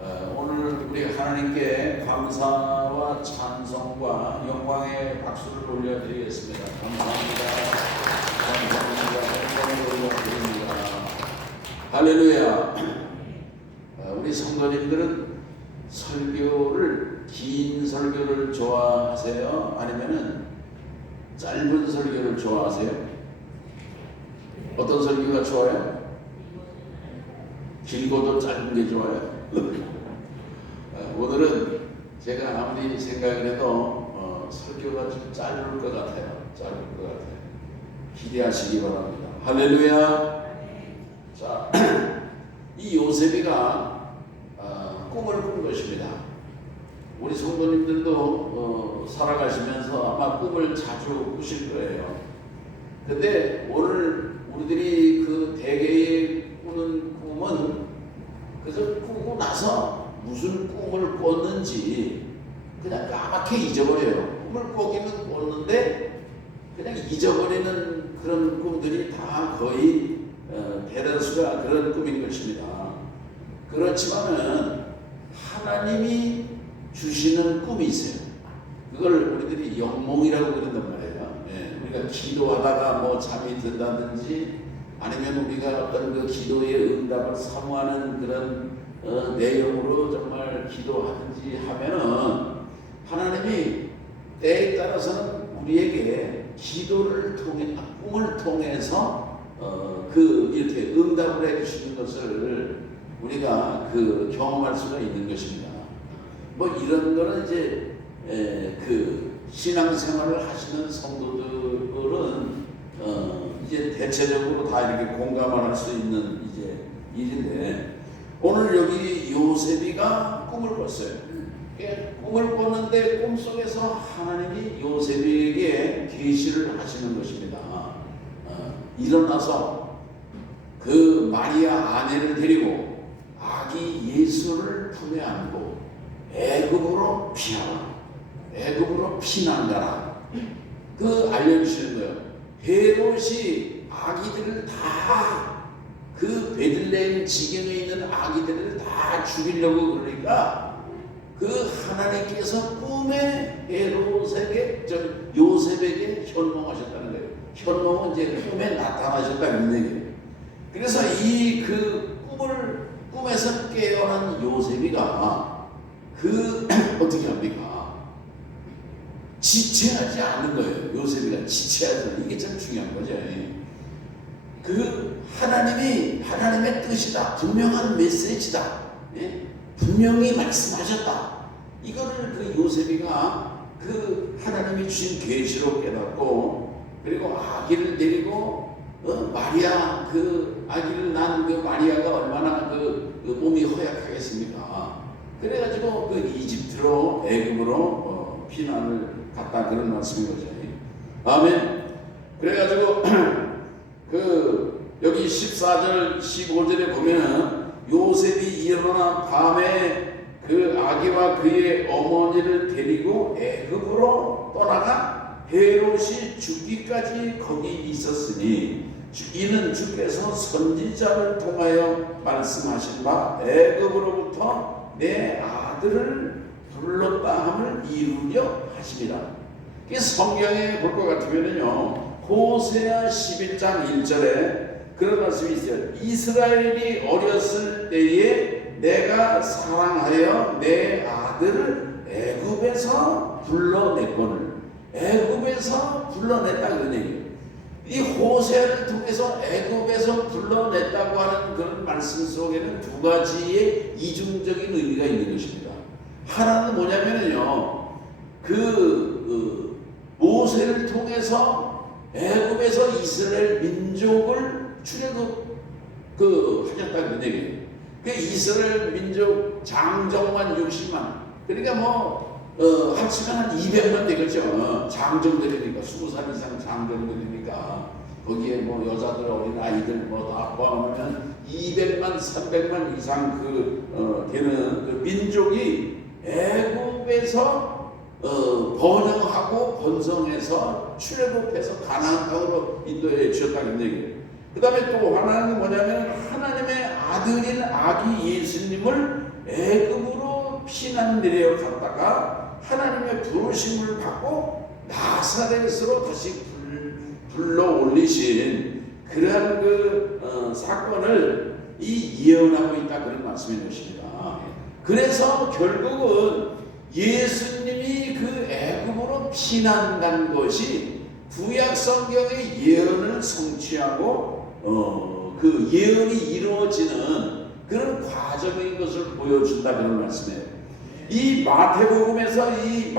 오늘 우리 하나님께 감사와 찬송과 영광의 박수를 올려드리겠습니다. 감사합니다. 감사합니다. 올려드립니다. 할렐루야. 우리 성도님들은 설교를, 긴 설교를 좋아하세요? 아니면은 짧은 설교를 좋아하세요? 어떤 설교가 좋아요? 길고도 짧은 게 좋아요. 오늘은 제가 아무리 생각을 해도 설교가 좀 짧을 것 같아요. 짧을 것 같아요. 기대하시기 바랍니다. 할렐루야. 자, 이 요셉이가 꿈을 꾼 것입니다. 우리 성도님들도 살아가시면서 아마 꿈을 자주 꾸실 거예요. 근데 오늘 우리들이 그 대개의 꾸는 꿈은 그래서 꾸고 나서 무슨 꿈을 꿨는지 그냥 까맣게 잊어버려요. 꿈을 꿨기는 꿨는데 그냥 잊어버리는 그런 꿈들이 다 거의 대다수가 그런 꿈인 것입니다. 그렇지만은 하나님이 주시는 꿈이 있어요. 그걸 우리들이 영몽이라고 그런단 말이에요. 우리가 기도하다가 뭐 잠이 든다든지 아니면 우리가 어떤 그 기도의 응답을 사모하는 그런 내용으로 정말 기도하든지 하면은 하나님이 때에 따라서는 우리에게 기도를 통해, 꿈을 통해서 이렇게 응답을 해주시는 것을 우리가 경험할 수가 있는 것입니다. 뭐 이런 거는 이제 신앙생활을 하시는 성도들은 이제 대체적으로 다 이렇게 공감을 할 수 있는 이제 일인데, 오늘 여기 요셉이가 꿈을 꿨어요. 꿈을 꿨는데 꿈속에서 하나님이 요셉에게 계시를 하시는 것입니다. 일어나서 그 마리아 아내를 데리고 아기 예수를 품에 안고 애굽으로 피하라, 애굽으로 피난가라, 알려주시는 거예요. 헤롯이 아기들을 다, 그 베들레헴 지경에 있는 아기들을 다 죽이려고 그러니까 하나님께서 꿈에 헤롯에게, 요셉에게 현몽하셨다는 거예요. 현몽은 이제 꿈에 나타나셨다는 얘기예요. 그래서 꿈에서 깨어난 요셉이가 어떻게 합니까? 지체하지 않는 거예요. 요셉이가 지체하지 않는, 이게 참 중요한 거죠. 하나님의 뜻이다, 분명한 메시지다, 분명히 말씀하셨다, 이거를 요셉이가 하나님이 주신 계시로 깨닫고, 그리고 아기를 데리고 마리아, 아기를 낳은 마리아가 얼마나 몸이 허약하겠습니까? 그래가지고 이집트로, 애굽으로 피난을 갔다, 그런 말씀인 거죠. 아멘. 그래가지고 여기 14절 15절에 보면은 요셉이 일어나 밤에 아기와 그의 어머니를 데리고 애굽으로 떠나가 헤롯이 죽기까지 거기 있었으니, 이는 주께서 선지자를 통하여 말씀하신 바 애굽으로부터 내 아들을 불렀다 함을 이루려 하십니다. 성경에 볼 것 같으면요, 호세아 11장 1절에 그런 말씀이 있어요. 이스라엘이 어렸을 때에 내가 사랑하여 내 아들을 애굽에서 불러냈거늘, 애굽에서 불러냈다, 그런 얘기예요. 이 호세아를 통해서 애굽에서 불러냈다고 하는 그런 말씀 속에는 두 가지의 이중적인 의미가 있는 것입니다. 하나는 뭐냐면요, 모세를 통해서 애굽에서 이스라엘 민족을 하셨다, 그런 얘기예요. 이스라엘 민족 장정만 60만, 그러니까 합치면 한 200만 되겠죠. 장정들이니까, 20살 이상 장정들이니까, 거기에 여자들, 어린 아이들 다 포함하면 200만, 300만 이상 되는 민족이 애굽에서 번영하고 번성해서 출애굽해서 가나안 땅으로 인도해 주셨다는 얘기예요. 그 다음에 또 하나는 뭐냐면 하나님의 아들인 아기 예수님을 애굽으로 피난 내려갔다가 하나님의 부르심을 받고 나사렛으로 다시 불러 올리신 그러한 사건을 예언하고 있다, 그런 말씀인 것입니다. 그래서 결국은 예수님이 그 애굽으로 피난 간 것이 구약 성경의 예언을 성취하고 그 예언이 이루어지는 그런 과정인 것을 보여준다, 그런 말씀이에요. 이 마태복음에서 이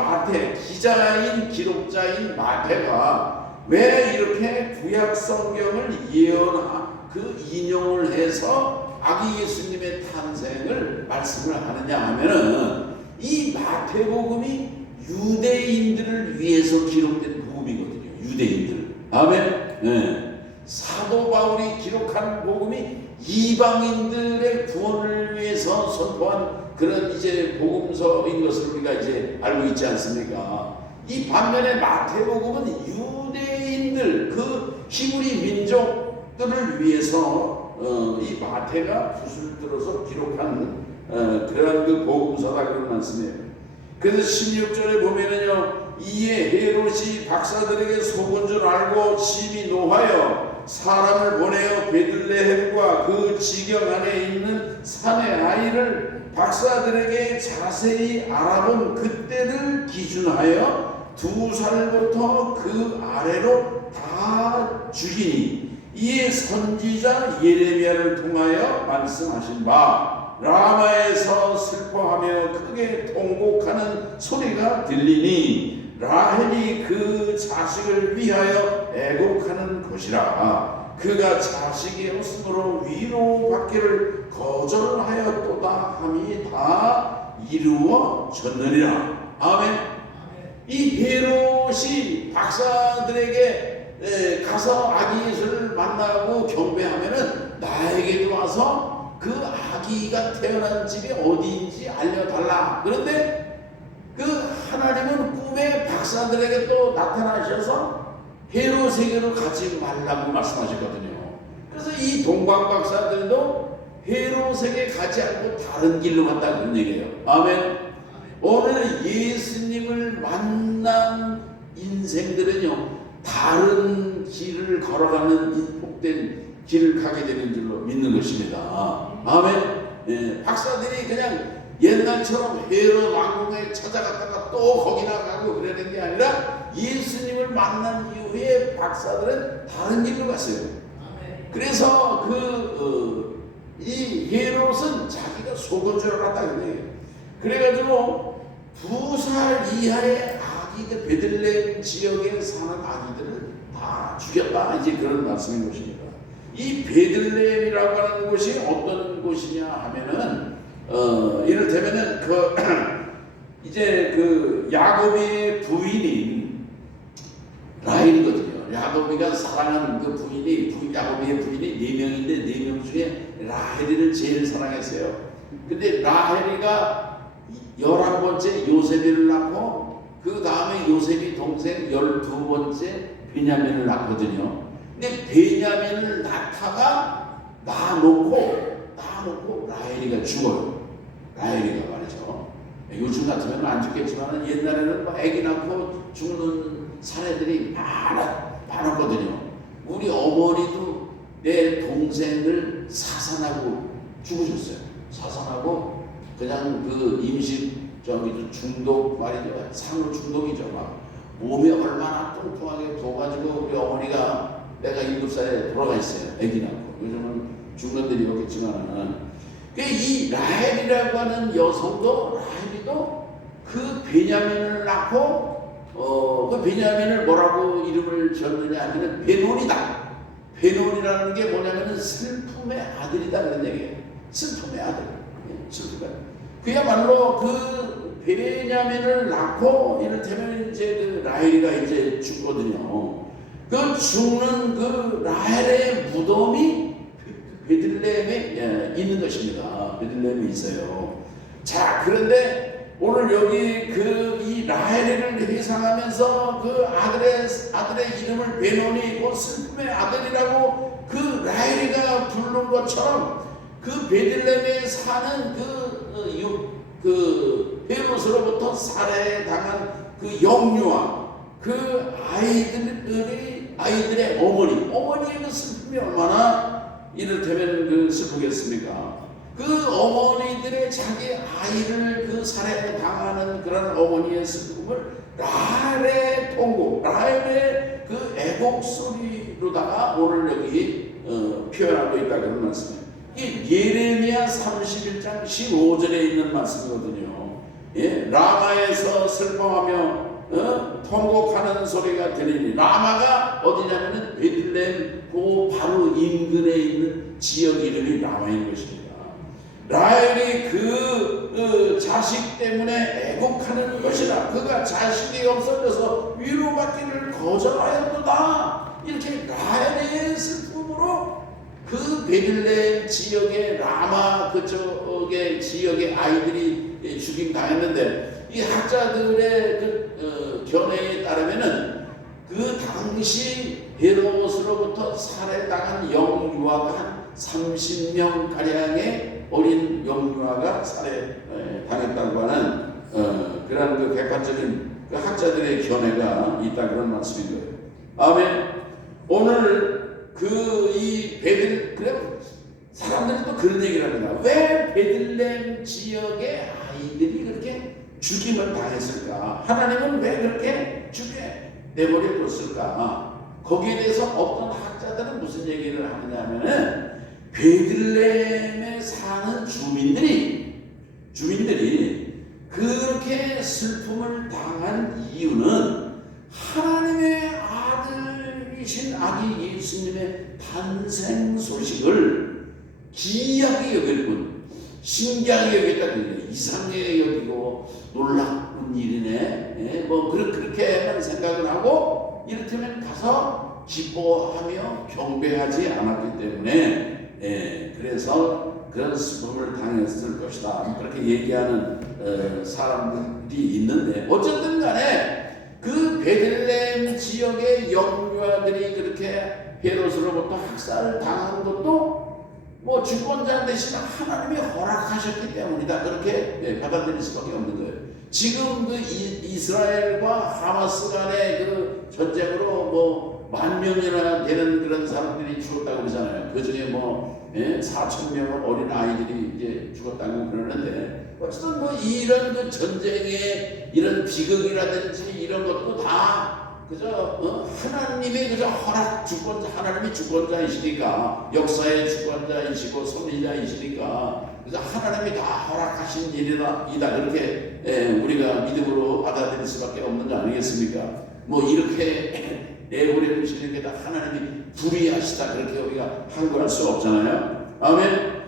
기록자인 마태가 왜 이렇게 구약 성경을 인용을 해서 아기 예수님의 탄생을 말씀을 하느냐 하면은, 이 마태복음이 유대인들을 위해서 기록된 복음이거든요. 유대인들. 아멘. 네. 사도 바울이 기록한 복음이 이방인들의 구원을 위해서 선포한 그런 이제 복음서인 것을 우리가 이제 알고 있지 않습니까? 이 반면에 마태복음은 유대인들, 그 히브리 민족들을 위해서 이 마태가 붓을 들어서 기록한 그러한 그 복음서다, 그런 말씀이에요. 그래서 16절에 보면은요, 이에 헤롯이 박사들에게 속은 줄 알고 심히 노하여 사람을 보내어 베들레헴과 그 지경 안에 있는 산의 아이를 박사들에게 자세히 알아본 그때를 기준하여 2살부터 그 아래로 다 죽이니, 이에 선지자 예레미야를 통하여 말씀하신 바 라마에서 슬퍼하며 크게 통곡하는 소리가 들리니 라헬이 그 자식을 위하여 애곡하는 것이라. 그가 자식이 없으므로 위로받기를 거절하였도다 함이 다 이루어졌느니라. 아멘. 이 헤롯이 박사들에게 가서 아기 예수를 만나고 경배하면은 나에게도 와서 그 아기가 태어난 집이 어디인지 알려달라. 그런데 그 하나님은 꿈에 박사들에게 또 나타나셔서 헤롯에게로 가지 말라고 말씀하셨거든요. 그래서 이 동방 박사들도 헤롯에게 가지 않고 다른 길로 갔다, 그런 얘기예요. 아멘. 오늘 예수님을 만난 인생들은요, 다른 길을 걸어가는 복된 길을 가게 되는 줄로 믿는 것입니다. 아멘. 예, 박사들이 그냥 옛날처럼 헤롯 왕궁에 찾아갔다가 또 거기나 가고 그러는 게 아니라 예수님을 만난 이후에 박사들은 다른 길로 갔어요. 그래서 이 헤롯은 자기가 속은 줄 알았다, 그래요. 그래가지고 2살 이하의 아기들, 베들레헴 지역에 사는 아기들을 다 죽였다, 이제 그런 말씀인 것입니다. 이 베들레헴이라고 하는 곳이 어떤 곳이냐 하면은 이를테면은 이제 야곱의 부인인 라헬이거든요. 야곱이가 사랑한 그 야곱의 부인이 4명인데 4명 중에 라헬이를 제일 사랑했어요. 근데 라헬이가 11번째 요셉을 낳고 그 다음에 요셉이 동생 12번째 베냐민을 낳거든요. 근데 베냐민을 낳아놓고 라헬이가 죽어요. 라헬이가 말이죠. 요즘 같으면 안 죽겠지만 옛날에는 아기 낳고 죽는 사례들이 많았거든요. 우리 어머니도 내 동생을 사산하고 죽으셨어요. 사산하고 그냥 중독 말이죠. 상으로 중독이죠. 막 몸이 얼마나 뚱뚱하게 둬가지고 우리 어머니가 내가 7살에 돌아가 있어요. 아기 낳고. 요즘은 중년들이 없겠지만은. 이 라헬이라고 하는 여성도, 라헬이도 그 베냐민을 낳고 그 베냐민을 뭐라고 이름을 지었느냐 하면 베논이다. 베논이라는 게 뭐냐면은 슬픔의 아들이다, 그런 얘기예요. 슬픔의 아들. 슬픔의 아들. 그야말로 그 베냐민을 낳고 이를테면 이제 라헬이가 이제 죽거든요. 그 죽는 그 라헬의 무덤이 베들레헴에 있는 것입니다. 베들레헴에 있어요. 자, 그런데 오늘 여기 이 라헬을 회상하면서 그 아들의 이름을 베논이 슬픔의 아들이라고 그 라헬이가 부른 것처럼 그 베들레헴에 사는 그 헤롯으로부터 살해당한 그 영유아, 그 아이들의 어머니의 그 슬픔이 얼마나 이를테면 그 슬프겠습니까? 그 어머니들의 자기 아이를 그 살해당하는 그런 어머니의 슬픔을 라헬의 통곡, 라헬의 그 애곡 소리로다가 오늘 여기 표현하고 있다 그런 말씀이에요. 이 예레미야 31장 15절에 있는 말씀이거든요. 예? 라마에서 슬퍼하며 통곡하는 소리가 들리니, 라마가 어디냐면은 베들레헴 그 바로 인근에 있는 지역 이름이 라마인 것입니다. 라헬이 그 자식 때문에 애곡하는 것이라. 그가 자식이 없어져서 위로받기를 거절하였도다. 이렇게 라헬의 슬픔으로 그 베들레헴 지역의 라마 그쪽의 지역의 아이들이 죽임 당했는데, 이 학자들의 그 견해에 따르면은 그 당시 헤롯으로부터 살해당한 영유아가 한 30명 가량의 어린 영유아가 살해당했다고 하는 그런 그 객관적인 그 학자들의 견해가 있다 그런 말씀인 거예요. 아멘. 오늘 그래 사람들이 또 그런 얘기를 합니다. 왜 베들레헴 지역의 아이들이 그렇게 죽임을 당했을까? 하나님은 왜 그렇게 죽게 내버려 뒀을까? 거기에 대해서 어떤 학자들은 무슨 얘기를 하느냐면은, 베들레헴에 사는 주민들이 그렇게 슬픔을 당한 이유는 하나님의 아들이신 아기 예수님의 탄생 소식을 기이하게 여길 뿐, 신기하게 여겼다, 이상하게 여기고 놀라운 일이네, 뭐 그렇게만 생각을 하고 이를테면 가서 기뻐하며 경배하지 않았기 때문에 그래서 그런 슬픔을 당했을 것이다, 그렇게 얘기하는 사람들이 있는데, 어쨌든 간에 그 베들레헴 지역의 영유아들이 그렇게 헤롯으로부터 학살을 당한 것도 뭐 주권자 대신 하나님이 허락하셨기 때문이다, 그렇게 받아들일 수밖에 없는 거예요. 지금 그 이스라엘과 하마스 간의 그 전쟁으로 뭐 10,000명이나 되는 그런 사람들이 죽었다고 그러잖아요. 그 중에 뭐 4,000명 어린 아이들이 이제 죽었다고 그러는데, 어쨌든 뭐 이런 그 전쟁의 이런 비극이라든지 이런 것도 다 그저 하나님의 그저 허락 주권자, 하나님이 주권자이시니까, 역사의 주권자이시고 섭리자이시니까 그래서 하나님이 다 허락하신 일이다 그렇게 우리가 믿음으로 받아들일 수밖에 없는 거 아니겠습니까? 뭐 이렇게 내버려 두시는 게 다 하나님이 불의하시다 그렇게 우리가 항거할 수 없잖아요. 아멘.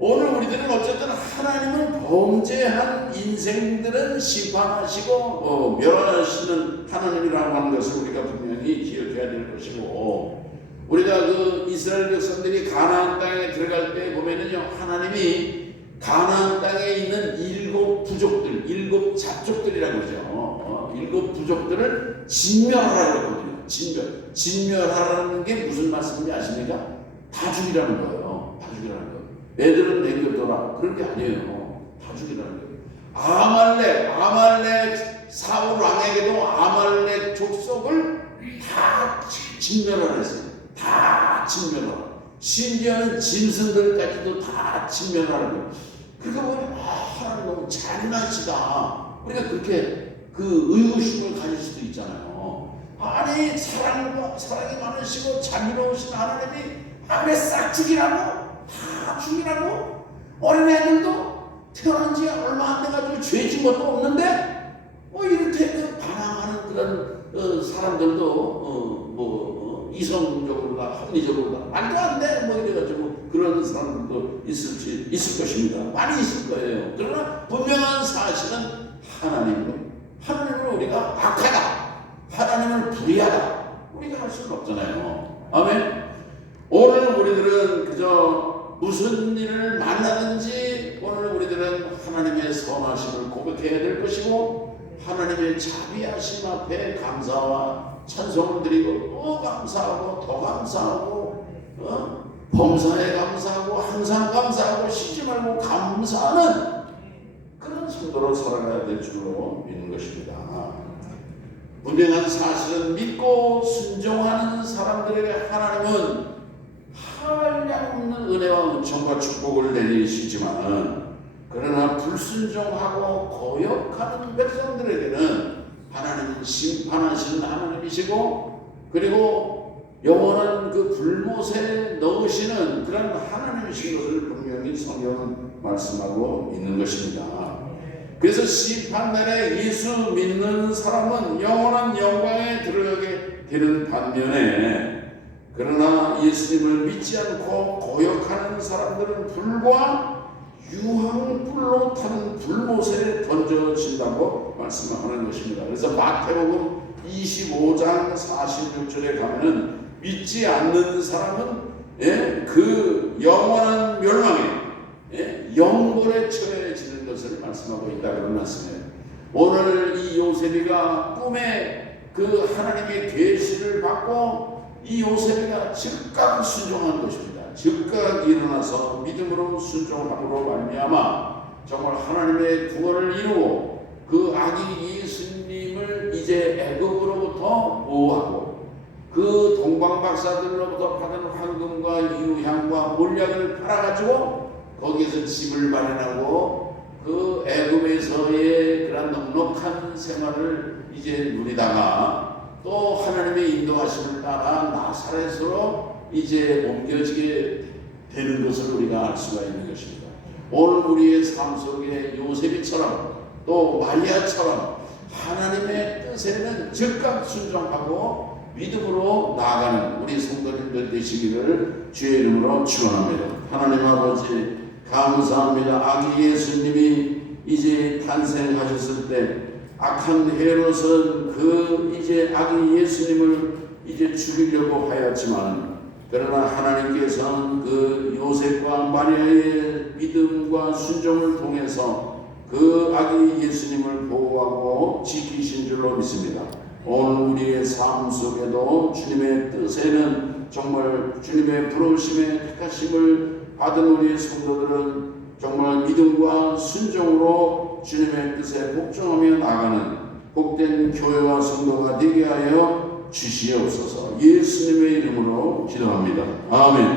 오늘 우리들은 어쨌든 하나님은 범죄한 인생들은 심판하시고 멸하시는 하나님이라고 하는 것을 우리가 분명히 기억해야 될 것이고, 우리가 그 이스라엘 백성들이 가나안 땅에 들어갈 때 보면은요, 하나님이 가나안 땅에 있는 7 부족들, 7 잡족들이라고 그러죠. 7 부족들을 진멸하라고 했거든요. 진멸하라는 게 무슨 말씀인지 아십니까? 다 죽이라는 거예요. 다 죽이라는 거예요. 애들은 남겨둬라, 그런 게 아니에요. 다 죽이라는 거예요. 아말렉 사울 왕에게도 아말렉 족속을 다 진멸하라 했어요. 다 진멸하라. 심지어는 짐승들까지도 다 진멸하라는 거예요. 그러니까 보면 하나님 너무 잔인하시다, 우리가 그렇게 그 의구심을 가질 수도 있잖아요. 아니 사랑이 많으시고 자비로우신 하나님이 왜 싹 죽이라고? 다 죽이라고? 어린애들도 태어난 지 얼마 안 돼가지고 죄진 것도 없는데 이렇게 그 반항하는 그런 사람들도 이성적으로나 합리적으로나 말도 안 돼 이래가지고 그런 사람들도 있을 것입니다. 많이 있을 거예요. 그러나 분명한 사실은 하나님을 우리가 악하다, 하나님을 불의하다 우리가 할 수는 없잖아요. 아멘. 오늘 우리들은 그저 무슨 일을 만나든지 오늘 우리들은 하나님의 선하심을 고백해야 될 것이고, 하나님의 자비하심 앞에 감사와 찬송을 드리고 또 감사하고 더 감사하고 범사에 감사하고 항상 감사하고 쉬지 말고 감사하는 성도로 살아가야 될 줄로 믿는 것입니다. 분명한 사실은 믿고 순종하는 사람들에게 하나님은 한량없는 은혜와 은총과 축복을 내리시지만, 그러나 불순종하고 거역하는 백성들에게는 하나님은 심판하시는 하나님이시고, 그리고 영원한 그 불못에 넣으시는 그런 하나님이신 것을 분명히 성경은 말씀하고 있는 것입니다. 그래서 심판날에 예수 믿는 사람은 영원한 영광에 들어가게 되는 반면에, 그러나 예수님을 믿지 않고 고역하는 사람들은 불과 유황불로 타는 불못에 던져진다고 말씀하는 것입니다. 그래서 마태복음 25장 46절에 가면은 믿지 않는 사람은 그 영원한 멸망에 영벌에 처해지는 것을 말씀하고 있다, 그런 말씀이에요. 오늘 이 요셉이가 꿈에 그 하나님의 계시를 받고 이 요셉이가 즉각 순종한 것입니다. 즉각 일어나서 믿음으로 순종함으로 말미암아 정말 하나님의 구원을 이루고 그 아기 예수님을 이제 애굽으로부터 보호하고 그 동방박사들로부터 받은 황금과 유향과 몰약을 팔아가지고 거기에서 집을 마련하고 그 애굽에서의 그런 넉넉한 생활을 이제 누리다가 또 하나님의 인도하심을 따라 나사렛으로 이제 옮겨지게 되는 것을 우리가 알 수가 있는 것입니다. 오늘 우리의 삶 속에 요셉이처럼 또 마리아처럼 하나님의 뜻에는 즉각 순종하고 믿음으로 나아가는 우리 성도님들 되시기를 주의 이름으로 축원합니다. 하나님 아버지 감사합니다. 아기 예수님이 이제 탄생하셨을 때 악한 헤롯은 그 이제 아기 예수님을 이제 죽이려고 하였지만, 그러나 하나님께서는 그 요셉과 마리아의 믿음과 순종을 통해서 그 아기 예수님을 보호하고 지키신 줄로 믿습니다. 오늘 우리의 삶 속에도 주님의 뜻에는 정말 주님의 부르심에 택하심을 받은 우리의 성도들은 정말 믿음과 순종으로 주님의 뜻에 복종하며 나가는 복된 교회와 성도가 되게 하여 주시옵소서. 예수님의 이름으로 기도합니다. 아멘.